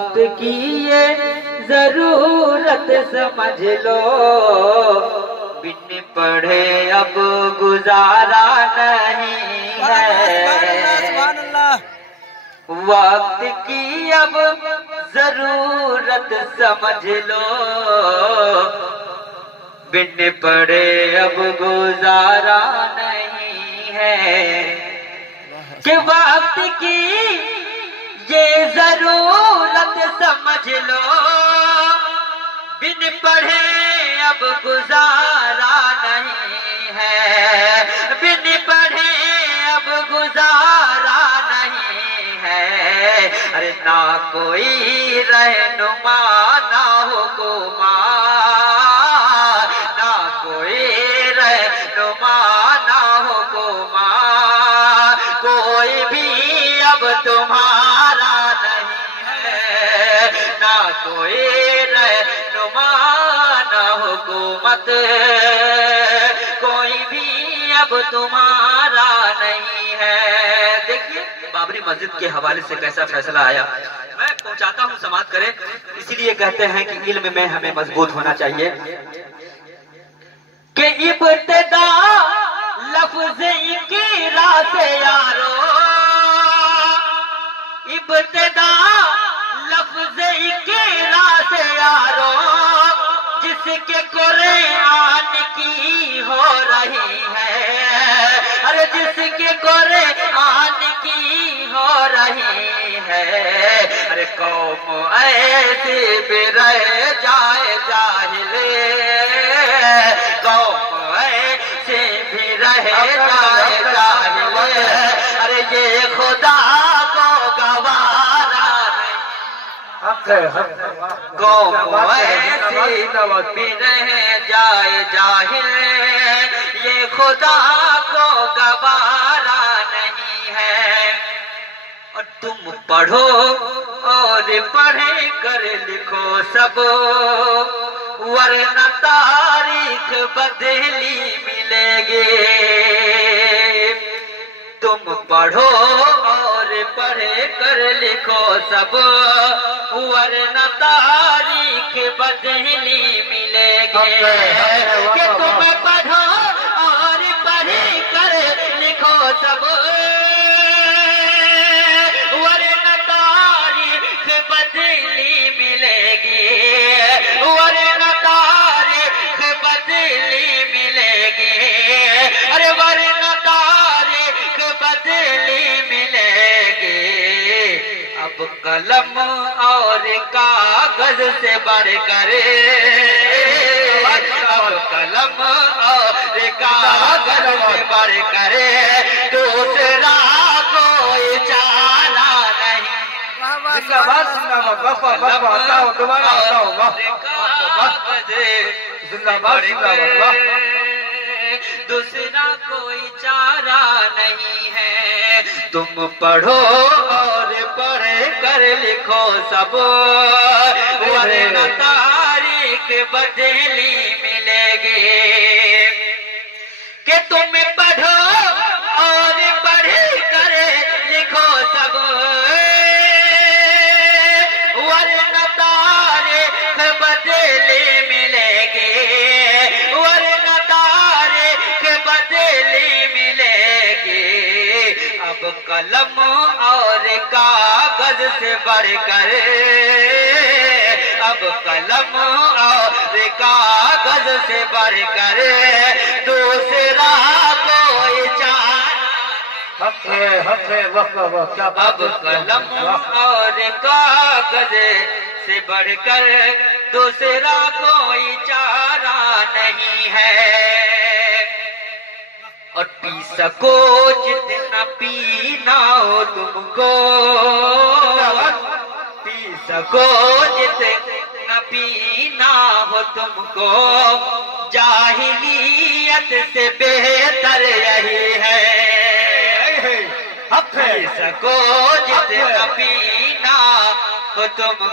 وقت کی یہ ضرورت سمجھ لو، بن پڑھے اب گزارا نہیں ہے۔ وقت کی اب ضرورت سمجھ لو، بن پڑھے اب گزارا نہیں ہے۔ کہ وقت کی یہ ضرورت سمجھ لو، بن پڑھے اب گزارا نہیں ہے۔ بن پڑھے اب گزارا نہیں ہے۔ ارے نہ کوئی رہنما نہ حکومت، نہ کوئی رہنما نہ حکومت، کوئی بھی اب تمہارا نہیں ہے۔ نہ کوئی رہنما نہ حکومت، کوئی بھی اب تمہارا نہیں ہے۔ دیکھیے بابری مسجد کے حوالے سے کیسا فیصلہ آیا، میں پہنچاتا ہوں سماعت کریں۔ اسی لیے کہتے ہیں کہ علم میں ہمیں مضبوط ہونا چاہیے کہ ابتدا لفظ اقرا سے یارو، ابتدا لفظ اقرا سے یارو، جس کے قرآن کی ہو رہی ہے۔ ارے جس کے قرآن کی ہو رہی ہے۔ ارے قوم ایسی بھی رہ جائے جاہل، قوم ایسی بھی رہ جائے جاہل۔ ارے یہ خدا کو گوارا نہیں، قوم ایسی بھی رہ جائے جاہل، یہ خدا کو گوارا نہیں ہے۔ اور تم پڑھو اور پڑھ کر لکھو سب، ورنہ تاریخ بدلی ملے گی۔ تم پڑھو اور پڑھ کر لکھو سب، ورنہ تاریخ بدلی ملے گی۔ کہ تم پڑھو اور پڑھ کر لکھو سب، ورنہ تاریخ بدلی ملے گی، ورنہ تاریخ بدلی ملے گی۔ ارے ورنہ تاریخ بدلی ملے گی۔ اب قلم اور کاغذ سے بڑھ کر، اب قلم اور کاغذ سے بڑھ کر دوسرا کوئی چارہ نہیں۔ دوسرا کوئی چارہ نہیں ہے۔ تم پڑھو اور پڑھ کر لکھو سب، ورنہ تاریخ بدلی ملے گی۔ کہ تم پڑھو اور پڑھ کر لکھو سب، ورنہ تاریخ بدلی ملے گی، ورنہ تاریخ بدلی ملے گی۔ اب قلم اور کاغذ سے بڑھ کر، اب قلم اور کاغذ سے بڑھ کر دوسرا کوئی اب قلم اور کاغذ سے بڑھ کر دوسرا کوئی چارہ نہیں ہے۔ اور پی سکو جتنا پینا ہو تم کو، پی سکو جتنا پینا ہو تم کو، جاہلیت سے بہتر یہی ہے۔ پی سکو جتنا پینا ہو تم کو،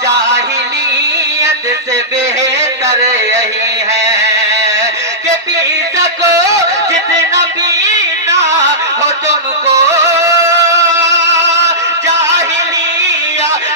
جاہلیت سے بہتر یہی ہے۔ کہ پی سکو جتنا پینا ہو تم کو، جاہلیت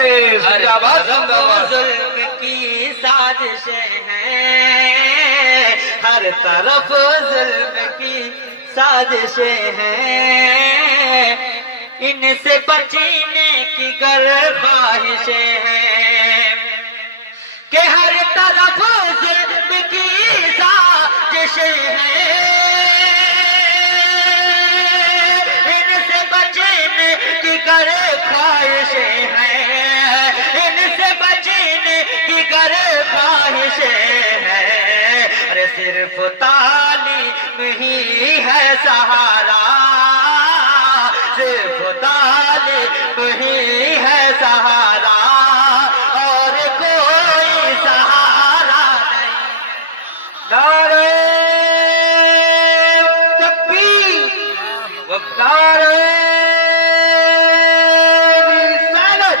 ہے زندہ باد زندہ باد. ظلم کی سازشیں ہیں، ہر طرف ظلم کی سازشیں ہیں، ان سے بچنے کی گر خواہشیں ہیں کہ ہر طرف ظلم کی سازشیں ہیں، ان سے بچنے کی گر خواہشیں ہیں، ان سے بچنے کی گر خواہشیں ہیں، ارے صرف تعلیم ہی ہے سہارا، صرف تعلیم ہی ہے سہارا، اور کوئی سہارا نہیں. نعرہ تکبیر، نعرہ رسالت،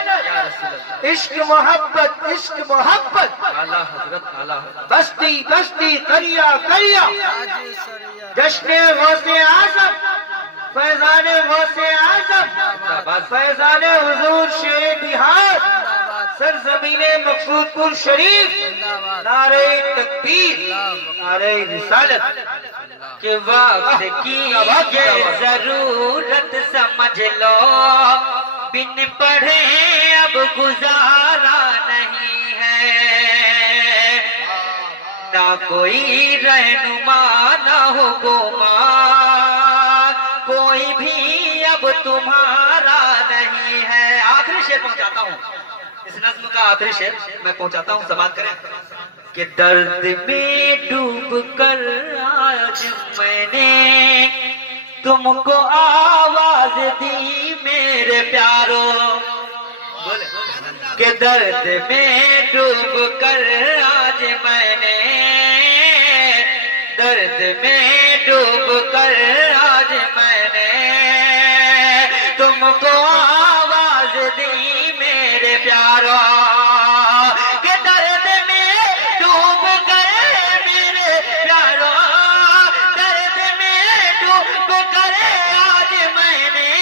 عشق محبت، عشق محبت. اعلیٰ حضرت، اعلیٰ حضرت. بستی بستی قریہ قریہ، جشن غوث اعظم، فیضان غوث اعظم، فیضان حضور شیر بہار، سرزمین مقصود پور شریف. نعرہ تکبیر، نعرہ رسالت. کہ وقت کی یہ ضرورت سمجھ لو، بن پڑھے اب گزارا نہیں ہے، نہ کوئی رہنما نہ حکومت، کوئی بھی اب تمہارا نہیں ہے. آخری شعر پہنچاتا ہوں، اس نظم کا آخری شعر میں پہنچاتا ہوں، سماعت کریں. کہ درد میں ڈوب کر آج میں نے تم کو آواز دی میرے پیارو، کہ درد میں ڈوب کر آج میں نے، درد میں ڈوب کر آج میں نے تم کو آواز دی میرے پیارو، کہ درد میں ڈوب کر میرے پیارو، درد میں ڈوب کر آج میں نے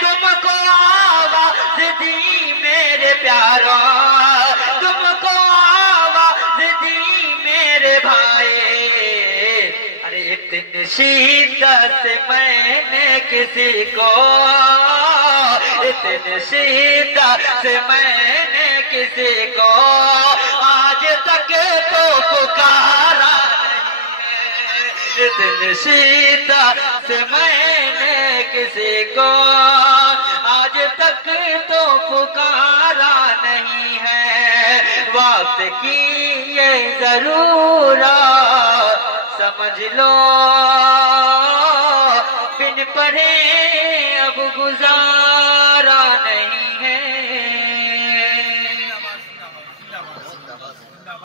تم کو آواز دی میرے پیارو، تم کو آواز دی میرے بھائی. ارے اتنی شدت سے میں نے کسی کو، اتنی شدت سے میں نے کسی کو آج تک تو پکارا نہیں ہے، اتنی شدت سے میں نے کسی کو آج تک تو پکارا نہیں ہے. وقت کی یہ ضرورت سمجھ لو، بن پڑھے